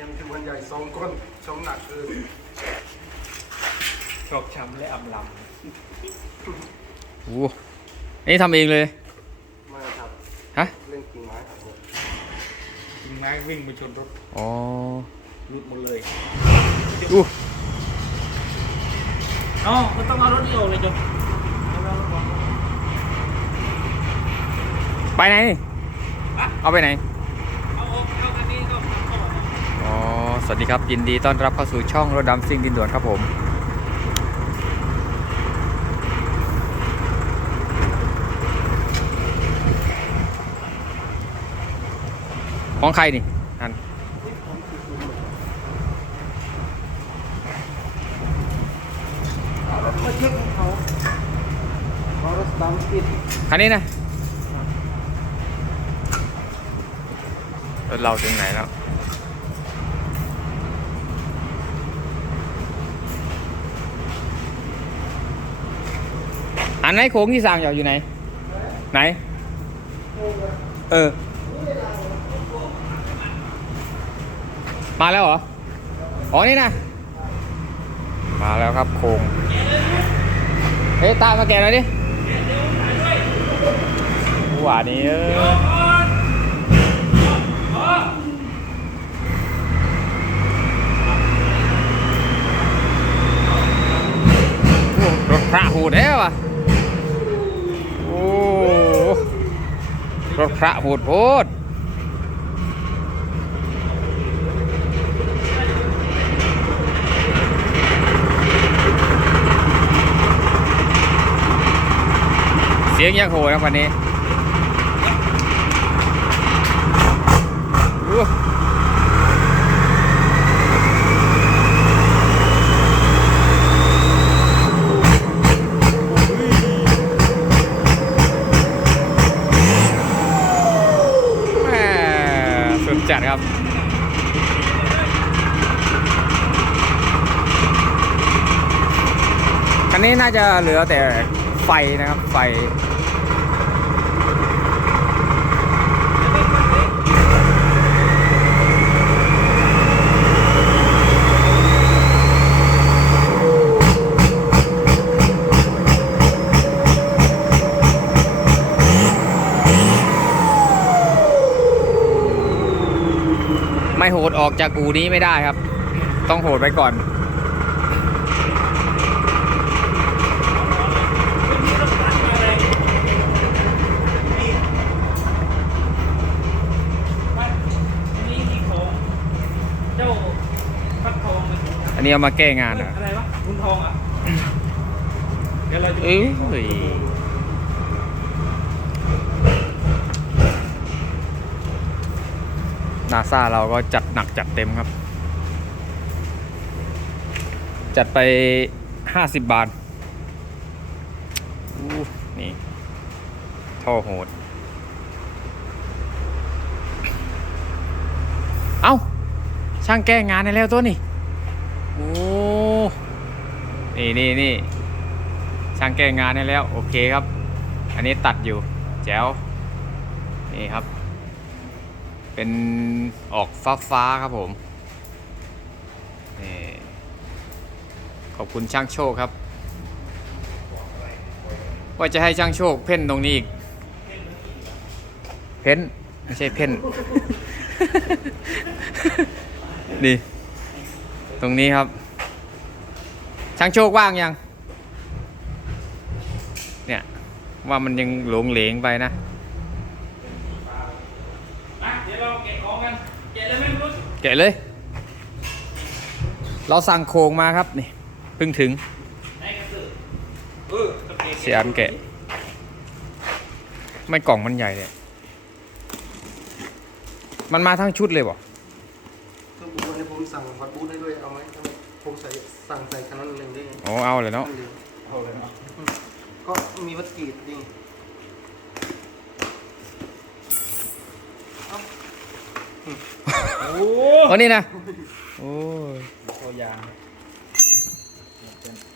ยังคือมันใหญ่สองก้นชมหนักคือชอกช้ำและอำลโอ้นี่ทำเองเลยไม่ครับ ฮะเล่นกิ่งไม้ครับผมำยิงไม้วิ่งไปชนรถอ๋อรุดหมดเลยอู้อ๋อมันต้องเอารถนี้ออกเลยจบไปไหนนี่เอาไปไหน เอาออกเอาคันนี้ก็เอาออก อ๋อ สวัสดีครับ ยินดีต้อนรับเข้าสู่ช่องรถดำซิ่งดินด่วนครับผม ของใครนี่อันเอารถมาเช็คให้เขาเขารถดำติดคันนี้นะรถเราถึงไหนแล้ว อันไหนโค้งที่สั่งอยู่ไหน ไหน เออ มาแล้วเหรอ อ๋อนี่นะมาแล้วครับโค้งเฮ้ยตามมาแกะหน่อยดิหวานนี้เออโอ้รถพระหูดแล้วอะ โอ้ รถพระพูดโพดเสียงยังโหดนะวันนี้อู้แม่สุดจัดครับ คั นี้น่าจะเหลือแต่ไฟนะครับ ไฟ ไม่โหดออกจากอูนี้ไม่ได้ครับ ต้องโหดไปก่อนที่ของเจ้าฟักทองเลย อั นนี้เอามาแก้งานเหรอะอะไรวะคุณทองอะเดี๋ยวเราจะเอ้ยนาซาเราก็จัดหนักจัดเต็มครับ จัดไปห้าสิบบาทอู้นี่ท่อโหด เอ้า ช่างแก้งานได้แล้วตัวนี่โอ้ นี่นี่นี่ช่างแก้งานได้แล้ว โอเคครับ อันนี้ตัดอยู่ แจ๋ว นี่ครับ เป็นออกฟ้าฟ้าครับผม นี่ขอบคุณช่างโชคครับ ว่าจะให้ช่างโชคเพ่นตรงนี้อีก เพ่นไม่ใช่เพ่น นี่ ตรงนี้ครับ ช่างโชคว่างยัง เนี่ย ว่ามันยังหลงเหลงไปนะอะเดี๋ยวเราเก็บของกัน เก็บเลยไหมคุณรุ่นแกะเลย เราสั่งโครงมาครับนี่เพิ่งถึงไหนกระสือเออโอคเสียอันแกะ ไม่กล่องมันใหญ่เลยมันมาทั้งชุดเลยบ่ก็บูธให้ผมสั่งวัดบูธให้ด้วยเอาไหม ผมใส่สั่งใส่คันนั้นเลยได้ไงโอ้เอาเลยเนาะ นั่นเลยเอาเลยเนาะก็มีวัดกรีดจริงโอ้โอ้นี่นะ โอ้ยตัวยาง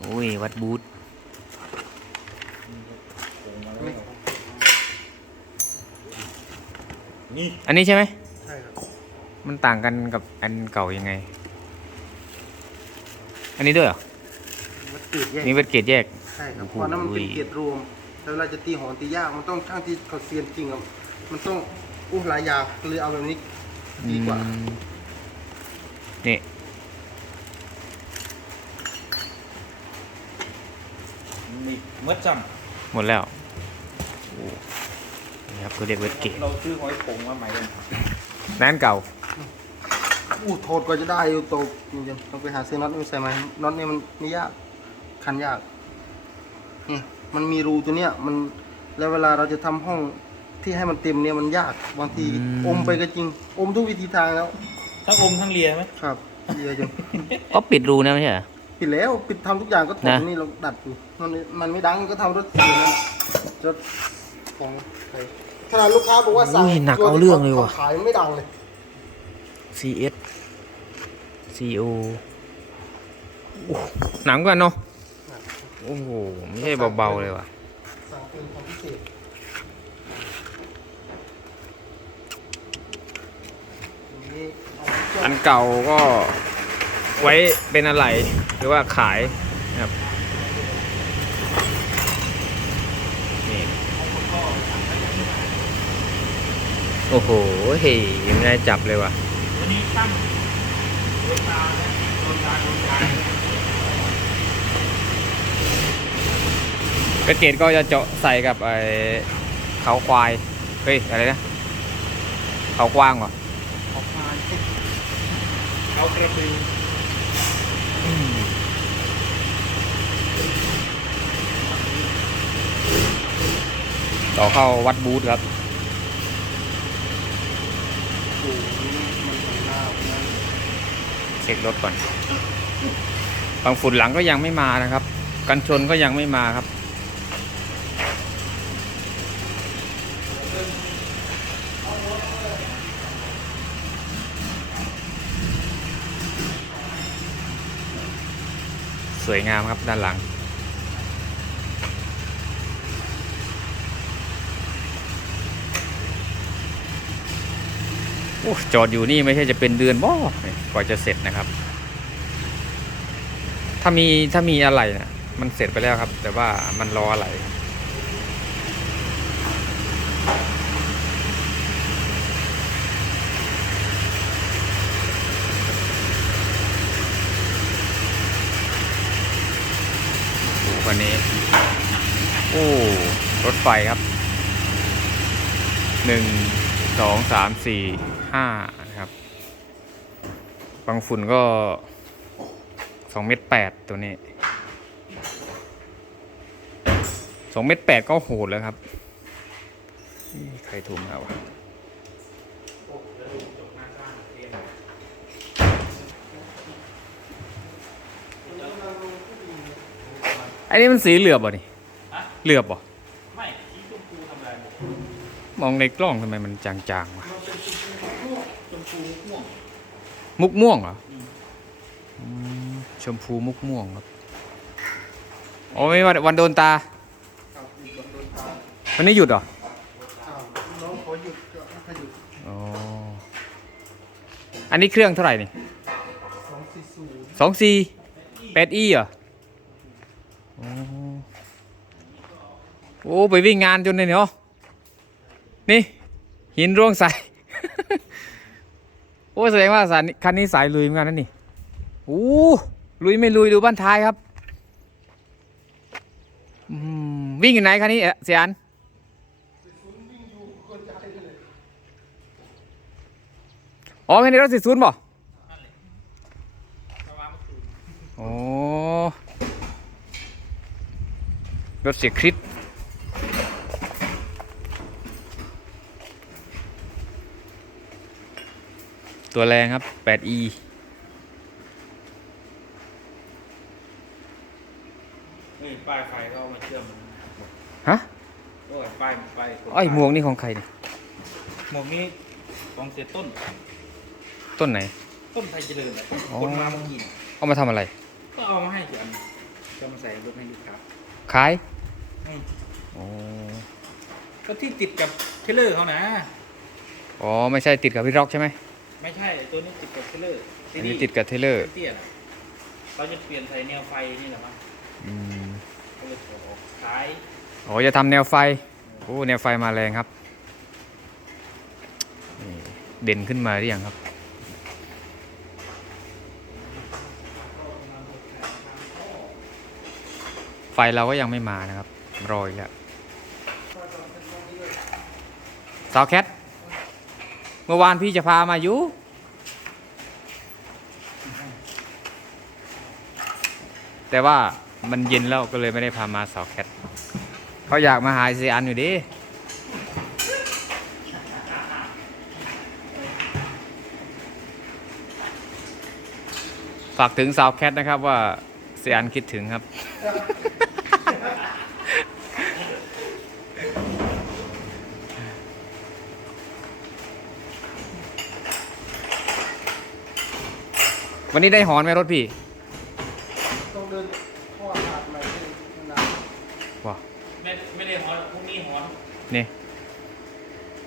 โอ้ย วัดบูธไม่นี่อันนี้ใช่ไหม ใช่ครับมันต่างกันกับอันเก่ายังไง อันนี้ด้วยเหรอมันเกรดแยกนี่เป็นเกรดแยก ใช่ครับโอ้เพโหราะนั้นมันเป็นเกรดรวมแล้วเวลาจะตีหอนตียากมันต้องช่างที่เขาเซียนจริงครับมันต้องอู้หลายอย่างเลยเอาแบบนี้ดีกว่าอืมนี่มีเมื่อจหมดแล้วโอ้นี่ครับเขาเรียกเวทเกรดำเราซื้อหอยผงมาใหม่เลยนั่นเก่า อู้โทษกว่าจะได้อยู่โตจริงๆต้องไปหาซื้อน็อตนี่ใส่มาน็อตนี่มันไม่ยากคันยากนี่มันมีรูตัวเนี้ยมันแล้วเวลาเราจะทำห้องที่ให้มันเต็มเนี่ยมันยากบางทีอมไปก็จริง อมทุกวิธีทางแล้วทั้งอมทั้งเลียไหมครับเยอะจนก็ปิดรูนะไม่ใช่เหรอปิดแล้วปิดทำทุกอย่างก็ถอดนะนี่เราดัดอยู่มันมันไม่ดังก็ทำรถเสียนั่นรถของใครขนาดลูกค้าบอกว่าสั่งอุ้ยหนักเอาเรื่องเลยว่ะขายไม่ดังเลย CS CO โอหนังกันเนาะโอ้โหไม่ใช่เบาๆเลยว่ะสั่งเป็นของพิเศษอันเก่าก็ไว้เป็นอะไรหรือว่าขายนะครับนี่โอ้โหเฮ้ยยังไงจับเลยว่ะ วันนี้ตั้งโดนตาแล้วโดนตาโดนตากระเกตก็จะเจาะใส่กับไอ้เขาควาย เฮ้ย อะไรนะ เขากว้างเหรอออกมาเอากระตือต่อเข้าวัดบูธครับ ดูมันทำหน้ามัน เช็ครถก่อน บางฝุ่นหลังก็ยังไม่มานะครับ กันชนก็ยังไม่มาครับ สวยงามครับด้านหลัง โอ้จอดอยู่นี่ไม่ใช่จะเป็นเดือนบ่กว่าจะเสร็จนะครับ ถ้ามีถ้ามีอะไรนะมันเสร็จไปแล้วครับ แต่ว่ามันรออะไรโอ้วันนี้ โอ้ รถไฟครับหนึ่งสองสามสี่ ห้านะครับ บางฝุ่นก็สองเมตรแปดตัวนี้สองเมตรแปดก็โหดแล้วครับนี่ใครถูกมาวะอันนี้มันสีเหลือบบ่นี่ฮะเหลือบบ่ไม่สีชมพูทำอะไรหมดมองในกล้องทำไมมันจางๆวะชม พูม่วงมุกม่วงเหรออืมอืมชมพูมุกม่วงครับโอ้ไม่วันวันโดนตา ครับหยุดโดนตาวันนี้หยุดเหรออ้าวน้องขอหยุดก็ให้หยุดอ๋ออันนี้เครื่องเท่าไหร่นี่สองสี่ศูนย์สองซีแปดอีเหรอโอ้โอ้ไปวิ่งงานจนเลยเนาะนี่ หินร่วงใส่ โอ้แสดงว่าสารคันนี้สายลุยเหมือนกันนั่นนี่โอ้ลุยไม่ลุยดูบ้านท้ายครับอวิ่งอยู่ไหนคันนี้เอ่อเสียนอ๋อคันนี้รถสิศูนย์บ่โอ้รถเสียคริส ตัวแรงครับ 8e นี่ป้ายไฟก็เอามาเชื่อมฮะโอ้ยป้ายป้ายไอ้ยหมวกนี่ของใครเนี่ยหมวกนี้ของเสียต้น ต้นไหน ต้นไทยเจริญเลยอ๋อ คนมาเมื่อกี้เอามาทำอะไร ก็เอามาให้เสียอันจะมาใส่รถให้ลูกค้าขายอืมอ๋อก็ที่ติดกับเทรลเลอร์เขานะ อ๋อ ไม่ใช่ติดกับพี่ร็อกใช่ไหมใไม่ใช่ตัวนี้ติดกับเทเลอร์อันนี้ติดกับเทเลอร์เตี้ยน่ะเราจะเปลี่ยนใส่แนวไฟนี่แหละมั้งอืมก็เลยถอดออกท้ายโอ้จะทำแนวไฟโอ้แนวไฟมาแรงครับนี่เด่นขึ้นมาหรือยังครับไฟเราก็ยังไม่มานะครับ รออีกแล้วสาวแคท เมื่อวานพี่จะพามาอยู่แต่ว่ามันเย็นแล้วก็เลยไม่ได้พามาสาวแคทเขาอยากมาหาเซียนอยู่ดิฝากถึงสาวแคทนะครับว่าเซียนคิดถึงครับ วันนี้ได้หอนไหมรถพี่ต้องเดินข้อขาดใหม่ที่นานว้าไม่ไม่ได้หอนพรุ่งนี้หอนนี่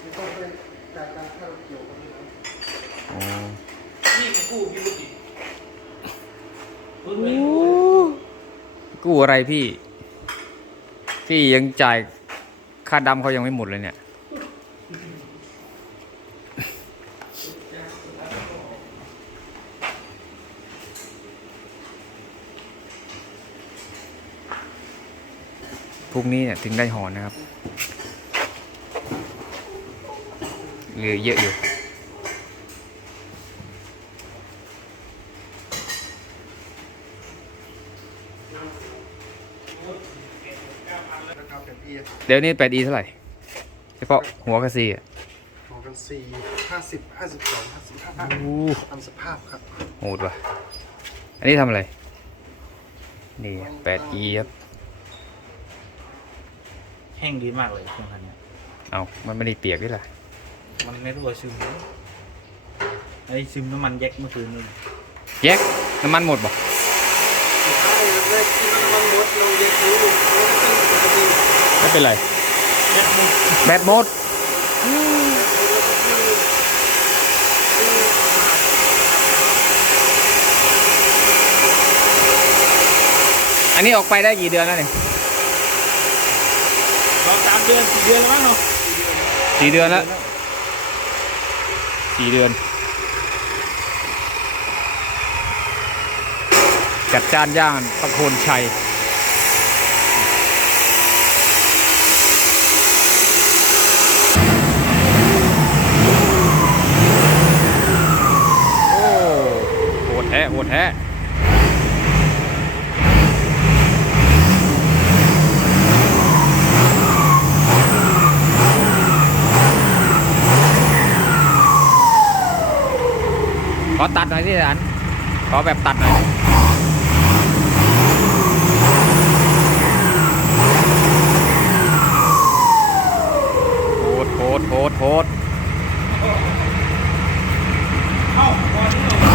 ไม่ต้องไปจากการเข้าเกี่ยวกันด้วยนะโอ้นี่มันกู้พี่รู้จิรู้ไหมกู้อะไรพี่ พี่ยังจ่ายค่าดำเขายังไม่หมดเลยเนี่ย พรุ่งนี้เนี่ยถึงได้หอนนะครับเหลือเยอะอยู่ราคาแผ่นอีเดี๋ยวนี้ 8e เท่าไหร่ เฉพาะหัวกระซีอะของกันสี่ห้าสิบห้าสิบสองห้าสิบห้าอู้ตามสภาพครับโหดว่ะ อันนี้ทำอะไร นี่ 8e ครับ แห้งดีมากเลยเครื่องคันเนี้ยเอามันไม่ได้เปียกด้วยล่ะมันไม่รู้ว่าซึมไหมไอ้ซึมน้ำมันแยกเมื่อคืนนี่แยกน้ำมันหมดบ่ใช่แรกที่น้ำมันลดเราเย็นรู้เราก็ต้องปกติไม่เป็นไรแยกมันแบตหมดอันนี้ออกไปได้กี่เดือนแล้วเนี่ย เดือนสี่เดือนแล้วมั้งเนาะสี่เดือนแล้วสี่เดือน จัดจานย่างประโคนชัย โอ้โหดแท้โหดแท้ ข อตัดหน่อยสิอันขอแบบตัดหน่อยโหดโหดโหดโหดเข้าพอนี้เหรอ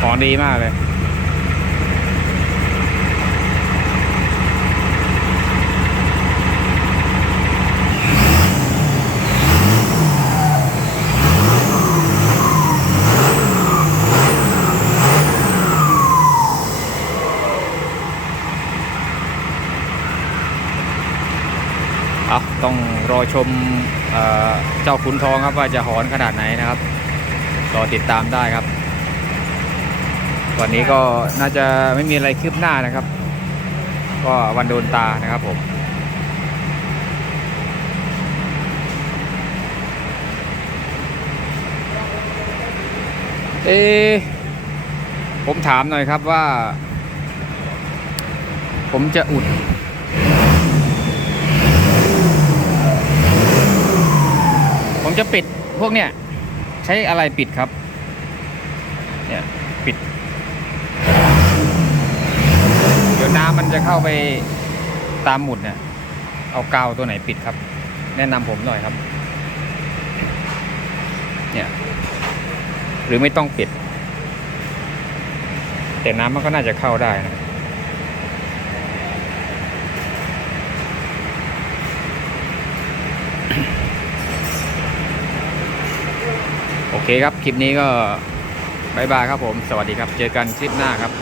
ของดีมากเลย เอาต้องรอชมเเจ้าขุนทองครับว่าจะหอนขนาดไหนนะครับ รอติดตามได้ครับ วันนี้ก็น่าจะไม่มีอะไรคืบหน้านะครับ ก็วันโดนตานะครับผมเอผมถามหน่อยครับว่า ผมจะอุด ผมจะปิดพวกเนี้ยใช้อะไรปิดครับ เนี่ยปิด เดี๋ ยวน้ำมันจะเข้าไปตามหมุดเนี่ย เอากาวตัวไหนปิดครับ แนะนำผมหน่อยครับ เนี่ย หรือไม่ต้องปิด แต่น้ำมันก็น่าจะเข้าได้นะโอเคครับ คลิปนี้ก็บายบายครับผม สวัสดีครับ เจอกันคลิปหน้าครับ